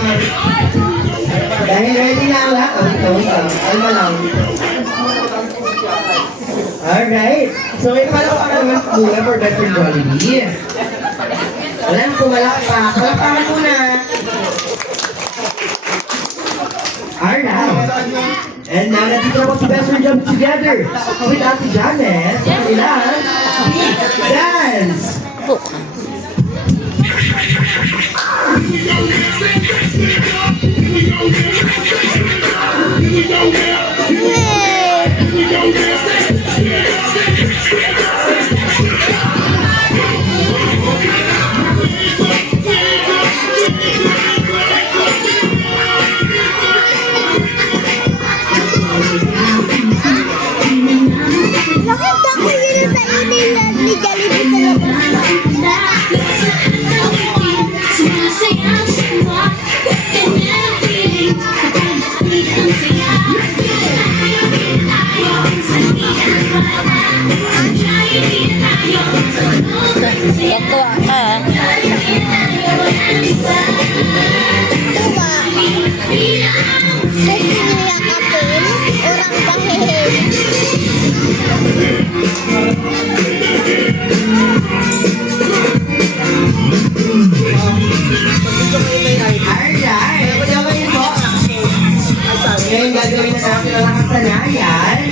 Dahil ready na ang lahat. Alma lang. Alright. So, may palakpakan naman muna for Best Friend Jollibee. Wala nang pumalakpak. Palakpakan muna. Alright. And now, nandito na po si Best Friend Jollibee together with Ate Janet sa kanilang dance. Nakita ko yun sa email na ni Jollibee talaga.